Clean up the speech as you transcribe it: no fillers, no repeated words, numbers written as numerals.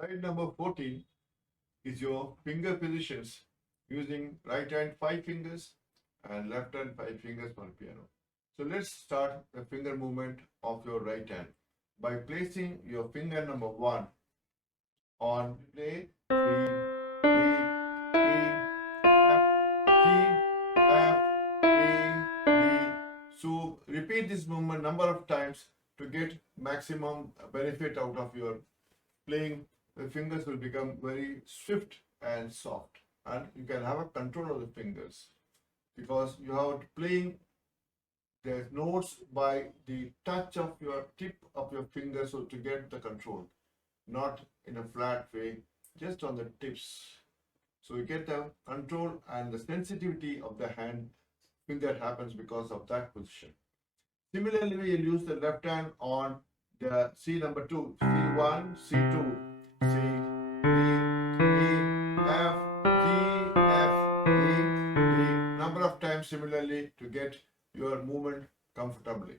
Slide number 14 is your finger positions using right hand 5 fingers and left hand 5 fingers for piano. So let's start the finger movement of your right hand by placing your finger number 1 on play C, D, E, F, G, F, A, D. So repeat this movement number of times to get maximum benefit out of your playing. The fingers will become very swift and soft, and you can have a control of the fingers because you have playing the notes by the touch of your tip of your finger, so to get the control, not in a flat way, just on the tips. So you get the control and the sensitivity of the hand finger happens because of that position. Similarly, we will use the left hand on the C number 2, C1, C2, C, D, E, F, G, F, E, D, number of times similarly to get your movement comfortably.